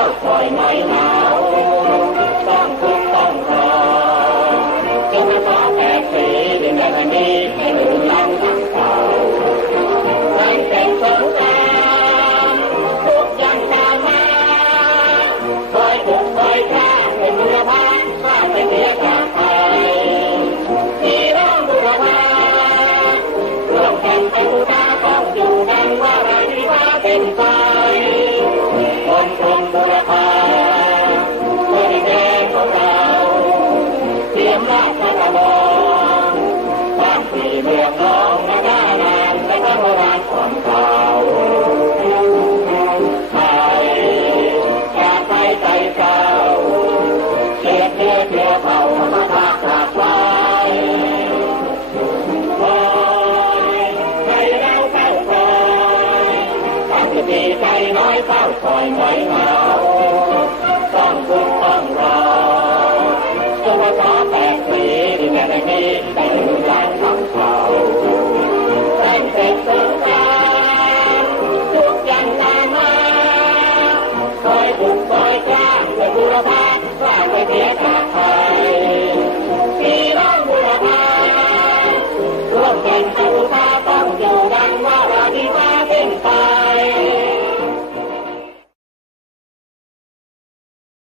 าคอยหน่อยหนาวต้องทุกข์ต้องรอจนมาต่อแผ่สีดินแดนนี้ให้ลืมล้ำทั้งเก่าให้เป็นสงครามทุกอย่างตามมาคอยบุกคอยฆ่าเป็นบุรพาฆ่าเป็นเสียจากไปที่ร้องบุรพาร่วมกันเป็นบุตาต้องอยู่กันว่าราธิวาเป็นไปคนกรุงบุรพาบริเวณของเราเตรียมราชกระบอกความสีเมืองน้องและด้านานและก็โบราณของเขาไทยจากไปใจเก่าเชียร์เพื่อเพื่อเผ่าพระภาคกราบไหว้คอยให้เราเฝ้าคอยความดีใจน้อยเฝ้าคอยไว้เหงาต้องทุกข์ต้องรอจนมาต่อแปดปีที่แม่ได้มีได้ลืมล้างคำเขาแต่งเสร็จสงครามทุกอย่างตามมาคอยบุกคอยจ้างไปบุรพาว่าไปเสียจากไปพี่น้องบุรพาร่วมกัน